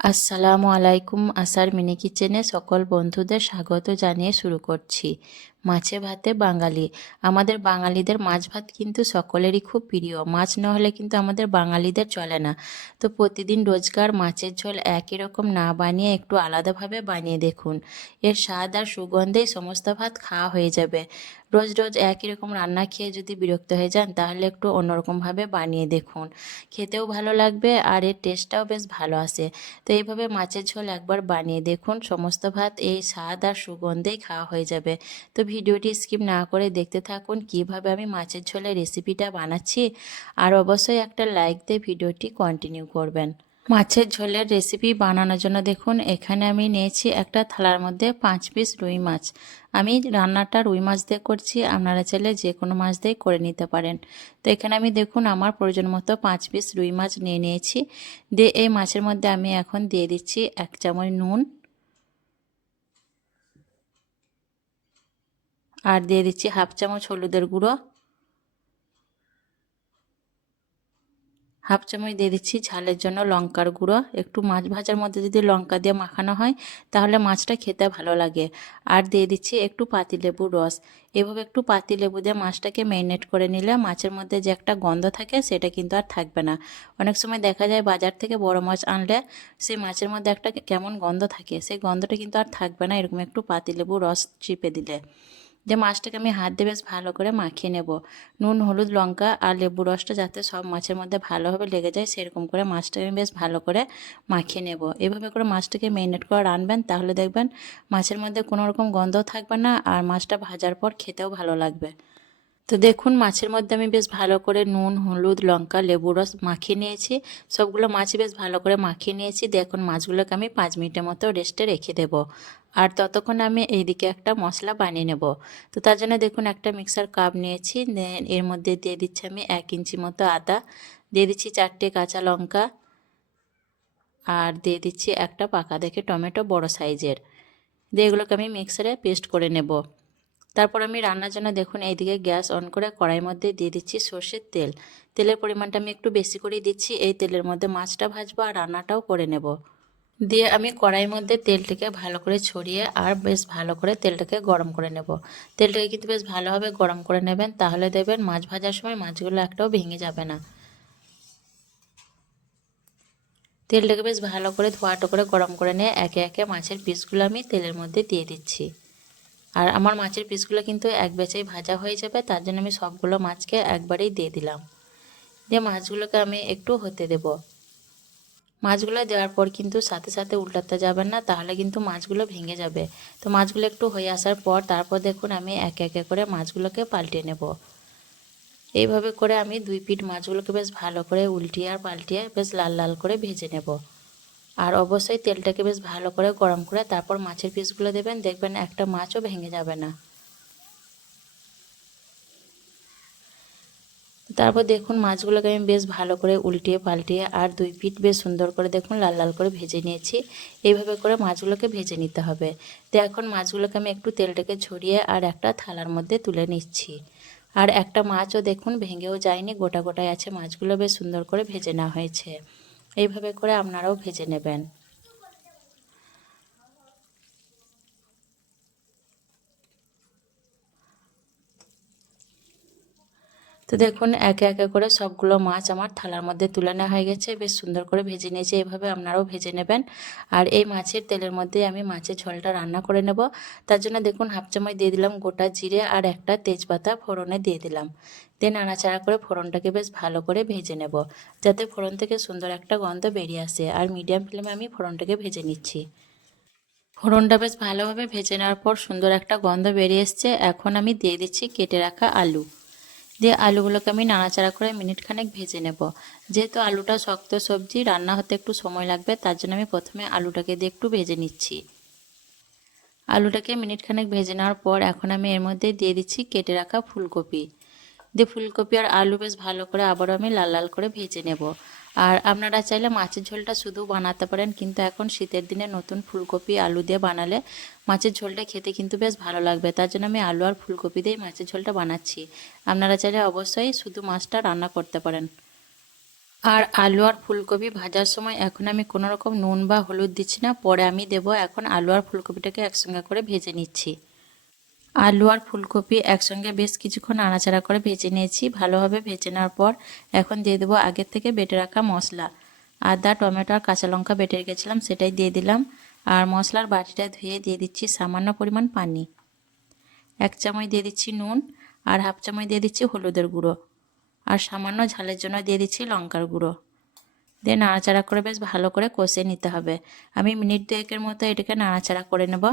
আসসালামু আলাইকুম আসার মিনি কিচেনে সকল বন্ধুদের স্বাগত জানিয়ে শুরু করছি। মাছে ভাতে বাঙালি। আমাদের বাঙালিদের মাছ ভাত কিন্তু সকলেরই খুব প্রিয়। মাছ না হলে কিন্তু আমাদের বাঙালিদের চলে না। তো প্রতিদিন রোজগার, মাছের ঝোল একই রকম না বানিয়ে একটু আলাদাভাবে বানিয়ে দেখুন। এর স্বাদ আর সুগন্ধেই সমস্ত ভাত খাওয়া হয়ে যাবে। রোজ রোজ একই রকম রান্না খেয়ে যদি বিরক্ত হয়ে যান, তাহলে একটু অন্যরকমভাবে বানিয়ে দেখুন। খেতেও ভালো লাগবে আর এর টেস্টটাও বেশ ভালো আসে। তো এইভাবে মাছের ঝোল একবার বানিয়ে দেখুন। সমস্ত ভাত এই স্বাদ আর সুগন্ধেই খাওয়া হয়ে যাবে। তো ভিডিওটি স্কিপ না করে দেখতে থাকুন কীভাবে আমি মাছের ঝোলের রেসিপিটা বানাচ্ছি। আর অবশ্যই একটা লাইক দিয়ে ভিডিওটি কন্টিনিউ করবেন। মাছের ঝোলের রেসিপি বানানোর জন্য দেখুন, এখানে আমি নিয়েছি একটা থালার মধ্যে পাঁচ পিস রুই মাছ। আমি রান্নাটা রুই মাছ দিয়ে করছি, আপনারা চাইলে যে কোনো মাছ দিয়ে করে নিতে পারেন। তো এখানে আমি দেখুন, আমার প্রয়োজন মতো পাঁচ পিস রুই মাছ নিয়ে নিয়েছি। দিয়ে এই মাছের মধ্যে আমি এখন দিয়ে দিচ্ছি এক চামচ নুন আর দিয়ে দিচ্ছি হাফ চামচ হলুদের গুঁড়ো। হাফ চামচ দিয়ে দিচ্ছি ঝালের জন্য লঙ্কার গুঁড়ো। একটু মাছ ভাজার মধ্যে যদি লঙ্কা দিয়ে মাখানো হয়, তাহলে মাছটা খেতে ভালো লাগে। আর দিয়ে দিচ্ছি একটু পাতিলেবুর রস। এভাবে একটু পাতিলেবু দিয়ে মাছটাকে ম্যারিনেট করে নিলে মাছের মধ্যে যে একটা গন্ধ থাকে, সেটা কিন্তু আর থাকবে না। অনেক সময় দেখা যায় বাজার থেকে বড় মাছ আনলে সেই মাছের মধ্যে একটা কেমন গন্ধ থাকে, সেই গন্ধটা কিন্তু আর থাকবে না এরকম একটু পাতিলেবু রস চিপে দিলে। যে মাছটাকে আমি হাত দিয়ে বেশ ভালো করে মাখিয়ে নেব। নুন, হলুদ, লঙ্কা আর লেবু রসটা যাতে সব মাছের মধ্যে ভালোভাবে লেগে যায় সেরকম করে মাছটাকে আমি বেশ ভালো করে মাখিয়ে নেব। এভাবে করে মাছটাকে মেরিনেট করে রানবেন তাহলে দেখবেন মাছের মধ্যে কোনো রকম গন্ধও থাকবে না আর মাছটা ভাজার পর খেতেও ভালো লাগবে। তো দেখুন, মাছের মধ্যে আমি বেশ ভালো করে নুন, হলুদ, লঙ্কা লেবু রস মাখিয়ে নিয়েছি। সবগুলো মাছ বেশ ভালো করে মাখিয়ে নিয়েছি। দেখুন, মাছগুলোকে আমি পাঁচ মিনিটের মতো রেস্টে রেখে দেব। আর ততক্ষণ আমি এইদিকে একটা মশলা বানিয়ে নেব। তো তার জন্য দেখুন, একটা মিক্সার কাপ নিয়েছি। এর মধ্যে দিয়ে দিচ্ছি আমি এক ইঞ্চি মতো আদা। দিয়ে দিচ্ছি চারটে কাঁচা লঙ্কা। আর দিয়ে দিচ্ছি একটা পাকা দেখে টমেটো বড় সাইজের। দিয়ে এগুলোকে আমি মিক্সারে পেস্ট করে নেব। তারপর আমি রান্নার জন্য দেখুন এইদিকে গ্যাস অন করে কড়াইয়ের মধ্যে দিয়ে দিচ্ছি সর্ষের তেল। তেলের পরিমাণটা আমি একটু বেশি করেই দিচ্ছি, এই তেলের মধ্যে মাছটা ভাজবো আর রান্নাটাও করে নেব। দিয়ে আমি কড়াইয়ের মধ্যে তেলটাকে ভালো করে ছড়িয়ে আর বেশ ভালো করে তেলটাকে গরম করে নেব। তেলটাকে কিন্তু বেশ ভালোভাবে গরম করে নেবেন, তাহলে দেবেন মাছ ভাজার সময় মাছগুলো একটাও ভেঙে যাবে না। তেলটাকে বেশ ভালো করে ধোয়াটো করে গরম করে নিয়ে একে একে মাছের পিসগুলো আমি তেলের মধ্যে দিয়ে দিচ্ছি। আর আমার মাছের পিসগুলো কিন্তু এক বেচাই ভাজা হয়ে যাবে, তার জন্য আমি সবগুলো মাছকে একবারেই দিয়ে দিলাম। দিয়ে মাছগুলোকে আমি একটু হতে দেব। মাছগুলো দেওয়ার পর কিন্তু সাথে সাথে উল্টাতে যাবেন না, তাহলে কিন্তু মাছগুলো ভেঙে যাবে। তো মাছগুলো একটু হয়ে আসার পর তারপর দেখুন আমি একে একে করে মাছগুলোকে পাল্টে নেব। এইভাবে করে আমি দুই পিঠ মাছগুলোকে বেশ ভালো করে উল্টিয়ে আর পাল্টিয়ে বেশ লাল লাল করে ভেজে নেব। আর অবশ্যই তেলটাকে বেশ ভালো করে গরম করে তারপর মাছের পিসগুলো দেবেন, দেখবেন একটা মাছও ভেঙে যাবে না। তারপর দেখুন মাছগুলোকে আমি বেশ ভালো করে উল্টিয়ে পাল্টিয়ে আর দুই পিঠ বেশ সুন্দর করে দেখুন লাল লাল করে ভেজে নিয়েছি। এইভাবে করে মাছগুলোকে ভেজে নিতে হবে। তো এখন মাছগুলোকে আমি একটু তেলটাকে ছড়িয়ে আর একটা থালার মধ্যে তুলে নিচ্ছি। আর একটা মাছও দেখুন ভেঙেও যায়নি, গোটা গোটায় আছে, মাছগুলো বেশ সুন্দর করে ভেজে নেওয়া হয়েছে। এইভাবে করে আপনারাও ভেজে নেবেন। তো দেখুন, একে একে করে সবগুলো মাছ আমার থালার মধ্যে তুলে নেওয়া হয়ে গেছে। বেশ সুন্দর করে ভেজে নিয়েছি এইভাবে আপনারাও ভেজে নেবেন। আর এই মাছের তেলের মধ্যে আমি মাছের ঝোলটা রান্না করে নেব। তার জন্য দেখুন, হাফ চামচ দিয়ে দিলাম গোটা জিরে আর একটা তেজপাতা ফোড়নে দিয়ে দিলাম। দিয়ে নাড়াচাড়া করে ফোড়নটাকে বেশ ভালো করে ভেজে নেব, যাতে ফোড়ন থেকে সুন্দর একটা গন্ধ বেরিয়ে আসে। আর মিডিয়াম ফ্লেমে আমি ফোড়নটাকে ভেজে নিচ্ছি। ফোড়নটা বেশ ভালোভাবে ভেজে নেওয়ার পর সুন্দর একটা গন্ধ বেরিয়ে এসছে। এখন আমি দিয়ে দিচ্ছি কেটে রাখা আলু। দিয়ে আলুগুলোকে আমি নাড়াচাড়া করে মিনিট খানেক ভেজে নেব। যেহেতু আলুটা শক্ত সবজি, রান্না হতে একটু সময় লাগবে, তার জন্য আমি প্রথমে আলুটাকে দিয়ে একটু ভেজে নিচ্ছি। আলুটাকে মিনিট খানেক ভেজে নেওয়ার পর এখন আমি এর মধ্যে দিয়ে দিচ্ছি কেটে রাখা ফুলকপি। দিয়ে ফুলকপি আর আলু বেশ ভালো করে আবারও আমি লাল লাল করে ভেজে নেব। আর আপনারা চাইলে মাছের ঝোলটা শুধু বানাতে পারেন, কিন্তু এখন শীতের দিনে নতুন ফুলকপি, আলু দিয়ে বানালে মাছের ঝোলটা খেতে কিন্তু বেশ ভালো লাগবে। তার জন্য আমি আলু আর ফুলকপি দিয়েই মাছের ঝোলটা বানাচ্ছি। আপনারা চাইলে অবশ্যই শুধু মাছটা রান্না করতে পারেন। আর আলু আর ফুলকপি ভাজার সময় এখন আমি কোনো রকম নুন বা হলুদ দিচ্ছি না, পরে আমি দেব এখন আলু আর ফুলকপিটাকে একসঙ্গে করে ভেজে নিচ্ছি। আলু আর ফুলকপি একসঙ্গে বেশ কিছুক্ষণ নাড়াচাড়া করে ভেজে নিয়েছি। ভালোভাবে ভেজে নেওয়ার পর এখন দিয়ে দেবো আগের থেকে বেটে রাখা মশলা। আদা, টমেটো আর কাঁচা লঙ্কা বেটে রেখেছিলাম, সেটাই দিয়ে দিলাম। আর মশলার বাটিটা ধুয়ে দিয়ে দিচ্ছি সামান্য পরিমাণ পানি। এক চামচ দিয়ে দিচ্ছি নুন আর হাফ চামচ দিয়ে দিচ্ছি হলুদের গুঁড়ো। আর সামান্য ঝালের জন্য দিয়ে দিচ্ছি লঙ্কার গুঁড়ো। দিয়ে নাড়াচাড়া করে বেশ ভালো করে কষে নিতে হবে। আমি মিনিট দুয়েকের মতো এটাকে নাড়াচাড়া করে নেব।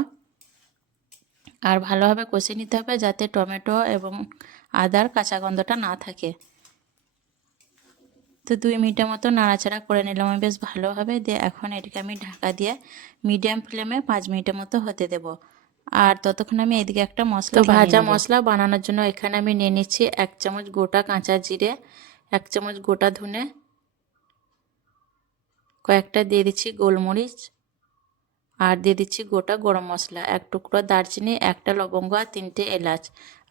আর ভালোভাবে কষে নিতে হবে যাতে টমেটো এবং আদার কাঁচা গন্ধটা না থাকে। তো দুই মিনিটের মতো নাড়াচাড়া করে নিলাম আমি বেশ ভালোভাবে। দিয়ে এখন এটাকে আমি ঢাকা দিয়ে মিডিয়াম ফ্লেমে পাঁচ মিনিটের মতো হতে দেব। আর ততক্ষণ আমি এদিকে একটা মশলা ভাজা মশলা বানানোর জন্য এখানে আমি নিয়ে নিচ্ছি এক চামচ গোটা কাঁচা জিরে এক চামচ গোটা ধনে কয়েকটা দিয়ে দিচ্ছি গোলমরিচ আর দিয়ে দিচ্ছি গোটা গরম মশলা, এক টুকরো দারচিনি, একটা লবঙ্গ আর তিনটে এলাচ।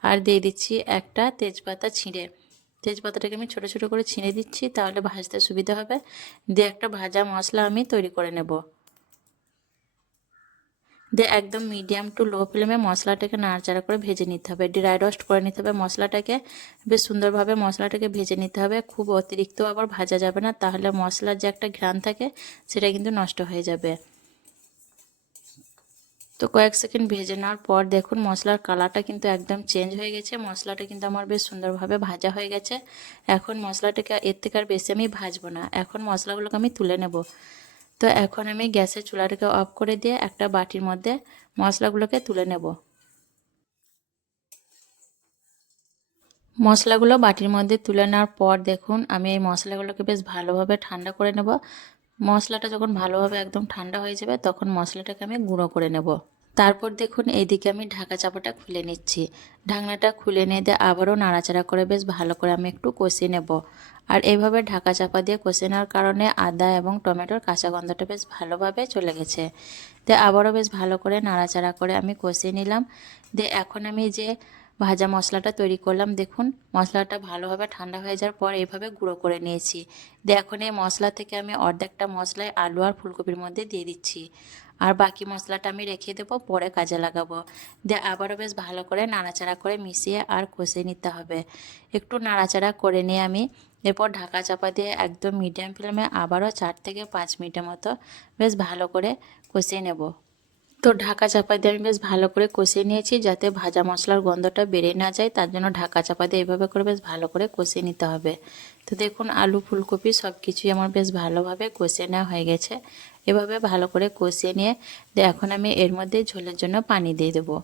আর দিয়ে দিচ্ছি একটা তেজপাতা ছিঁড়ে। তেজপাতাটাকে আমি ছোটো ছোটো করে ছিঁড়ে দিচ্ছি, তাহলে ভাজতে সুবিধা হবে। দিয়ে একটা ভাজা মশলা আমি তৈরি করে নেব। দিয়ে একদম মিডিয়াম টু লো ফ্লেমে মশলাটাকে নাড়াচাড়া করে ভেজে নিতে হবে। ড্রাই রোস্ট করে নিতে হবে মশলাটাকে। বেশ সুন্দরভাবে মশলাটাকে ভেজে নিতে হবে। খুব অতিরিক্ত আবার ভাজা যাবে না, তাহলে মশলার যে একটা ঘ্রাণ থাকে, সেটা কিন্তু নষ্ট হয়ে যাবে। তো কয়েক সেকেন্ড ভেজে নেওয়ার পর দেখুন মশলার কালারটা কিন্তু একদম চেঞ্জ হয়ে গেছে। মশলাটা কিন্তু আমার বেশ সুন্দরভাবে ভাজা হয়ে গেছে। এখন মশলাটাকে এর থেকে আর বেশি আমি ভাজবো না। এখন মশলাগুলোকে আমি তুলে নেব। তো এখন আমি গ্যাসের চুলাটাকে অফ করে দিয়ে একটা বাটির মধ্যে মশলাগুলোকে তুলে নেব। মশলাগুলো বাটির মধ্যে তুলে নেওয়ার পর দেখুন আমি এই মশলাগুলোকে বেশ ভালোভাবে ঠান্ডা করে নেব। মশলাটা যখন ভালোভাবে একদম ঠান্ডা হয়ে যাবে, তখন মশলাটাকে আমি গুঁড়ো করে নেব। তারপর দেখুন এইদিকে আমি ঢাকা চাপাটা খুলে নিচ্ছি। ঢাকনাটা খুলে নিয়ে দিয়ে আবারও নাড়াচাড়া করে বেশ ভালো করে আমি একটু কষিয়ে নেব। আর এইভাবে ঢাকা চাপা দিয়ে কষে নেওয়ার কারণে আদা এবং টমেটোর কাঁচা গন্ধটা বেশ ভালোভাবে চলে গেছে। দিয়ে আবারও বেশ ভালো করে নাড়াচাড়া করে আমি কষিয়ে নিলাম। দিয়ে এখন আমি যে ভাজা মশলাটা তৈরি করলাম। দেখুন, মশলাটা ভালোভাবে ঠান্ডা হয়ে যাওয়ার পর এইভাবে গুঁড়ো করে নিয়েছি। দিয়ে এখন এই মশলা থেকে আমি অর্ধেকটা মশলায় আলু আর ফুলকপির মধ্যে দিয়ে দিচ্ছি। আর বাকি মশলাটা আমি রেখে দেবো, পরে কাজে লাগাবো। দিয়ে আবারও বেশ ভালো করে নাড়াচাড়া করে মিশিয়ে আর কষে নিতে হবে। একটু নাড়াচাড়া করে নিয়ে আমি এরপর ঢাকা চাপা দিয়ে একদম মিডিয়াম ফ্লেমে আবারও চার থেকে পাঁচ মিনিটের মতো বেশ ভালো করে কষিয়ে নেব। তো ঢাকা চাপা দিয়ে আমি বেশ ভালো করে কষিয়ে নিয়েছি যাতে ভাজা মশলার গন্ধটা বেড়ে না যায়। তার জন্য ঢাকা চাপা দিয়ে এইভাবে করে বেশ ভালো করে কষিয়ে নিতে হবে। তো দেখুন, আলু, ফুলকপি সব কিছুই আমার বেশ ভালোভাবে কষিয়ে নেওয়া হয়ে গেছে। এভাবে ভালো করে কষিয়ে নিয়ে এখন আমি এর মধ্যে ঝোলের জন্য পানি দিয়ে দেবো।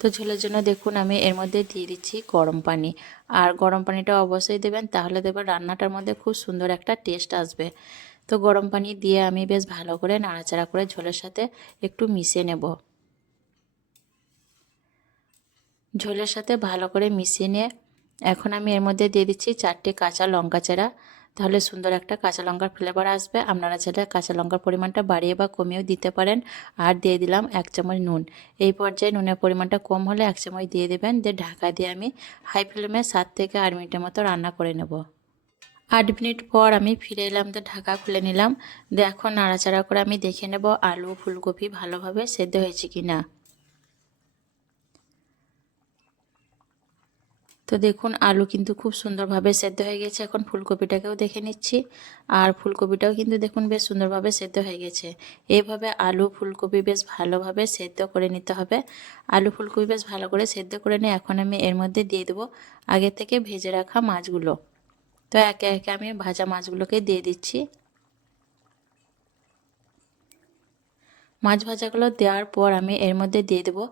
তো ঝোলের জন্য দেখুন, আমি এর মধ্যে দিয়ে দিচ্ছি গরম পানি। আর গরম পানিটা অবশ্যই দেবেন, তাহলে দেবেন রান্নাটার মধ্যে খুব সুন্দর একটা টেস্ট আসবে। তো গরম পানি দিয়ে আমি বেশ ভালো করে নাড়াচাড়া করে ঝোলের সাথে একটু মিশিয়ে নেব। ঝোলের সাথে ভালো করে মিশিয়ে নিয়ে এখন আমি এর মধ্যে দিয়ে দিচ্ছি চারটে কাঁচা লঙ্কা চেরা। তাহলে সুন্দর একটা কাঁচা লঙ্কার ফ্লেভার আসবে। আপনারা চাইলে কাঁচা লঙ্কার পরিমাণটা বাড়িয়ে বা কমিয়েও দিতে পারেন। আর দিয়ে দিলাম এক চামচ নুন। এই পর্যায়ে নুনের পরিমাণটা কম হলে এক চামচ দিয়ে দেবেন। দিয়ে ঢাকা দিয়ে আমি হাই ফ্লেমে সাত থেকে আট মিনিটের মতো রান্না করে নেব। আট মিনিট পর আমি ফিরে এলাম, তো ঢাকা খুলে নিলাম। এখন নাড়াচাড়া করে আমি দেখে নেব আলু ফুলকপি ভালোভাবে সেদ্ধ হয়েছে কি না তো দেখুন, আলু কিন্তু খুব সুন্দরভাবে সেদ্ধ হয়ে গেছে। এখন ফুলকপিটাকেও দেখে নিচ্ছি। আর ফুলকপিটাও কিন্তু দেখুন বেশ সুন্দরভাবে সেদ্ধ হয়ে গেছে। এইভাবে আলু, ফুলকপি বেশ ভালোভাবে সেদ্ধ করে নিতে হবে। আলু, ফুলকপি বেশ ভালো করে সেদ্ধ করে নিয়ে এখন আমি এর মধ্যে দিয়ে দেবো আগে থেকে ভেজে রাখা মাছগুলো। তো একে একে আমি ভাজা মাছগুলোকে দিয়ে দিচ্ছি। মাছ ভাজাগুলো দেওয়ার পর আমি এর মধ্যে দিয়ে দেবো।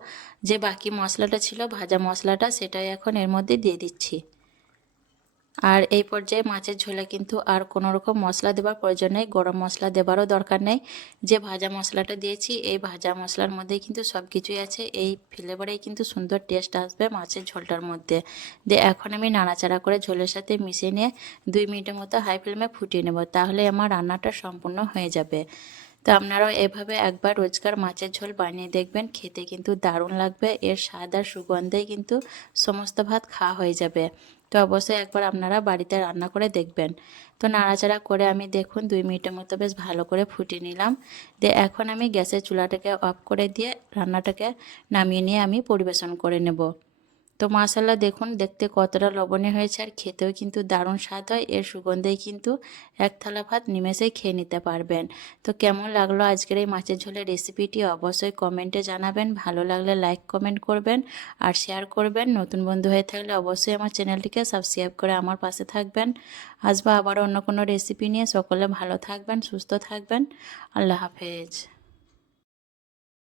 যে বাকি মশলাটা ছিল, ভাজা মশলাটা, সেটাই এখন এর মধ্যে দিয়ে দিচ্ছি। আর এই পর্যায়ে মাছের ঝোলে কিন্তু আর কোনো রকম মশলা দেওয়ার প্রয়োজন নেই, গরম মশলা দেবারও দরকার নেই। যে ভাজা মশলাটা দিয়েছি, এই ভাজা মশলার মধ্যেই কিন্তু সব কিছুই আছে। এই ফ্লেভারেই কিন্তু সুন্দর টেস্ট আসবে মাছের ঝোলটার মধ্যে। দিয়ে এখন আমি নাড়াচাড়া করে ঝোলের সাথে মিশিয়ে নিয়ে দুই মিনিটের মতো হাই ফ্লেমে ফুটিয়ে নেব। তাহলে আমার রান্নাটা সম্পূর্ণ হয়ে যাবে। তো আপনারাও এভাবে একবার রোজকার মাছের ঝোল বানিয়ে দেখবেন, খেতে কিন্তু দারুণ লাগবে। এর স্বাদ আর সুগন্ধেই কিন্তু সমস্ত ভাত খাওয়া হয়ে যাবে। তো অবশ্যই একবার আপনারা বাড়িতে রান্না করে দেখবেন। তো নাড়াচাড়া করে আমি দেখুন দুই মিনিটের মতো বেশ ভালো করে ফুটিয়ে নিলাম। দিয়ে এখন আমি গ্যাসের চুলাটাকে অফ করে দিয়ে রান্নাটাকে নামিয়ে নিয়ে আমি পরিবেশন করে নেব। তো মাসাল্লা দেখুন, দেখতে কতটা লবণীয় হয়েছে আর খেতেও কিন্তু দারুণ স্বাদ হয়। এর সুগন্ধেই কিন্তু এক থালা ভাত নিমেষেই খেয়ে নিতে পারবেন। তো কেমন লাগল আজকের এই মাছের ঝোলের রেসিপিটি অবশ্যই কমেন্টে জানাবেন। ভালো লাগলে লাইক কমেন্ট করবেন আর শেয়ার করবেন। নতুন বন্ধু হয়ে থাকলে অবশ্যই আমার চ্যানেলটিকে সাবস্ক্রাইব করে আমার পাশে থাকবেন। আসব আবার অন্য কোনো রেসিপি নিয়ে। সকলে ভালো থাকবেন, সুস্থ থাকবেন। আল্লাহ হাফেজ।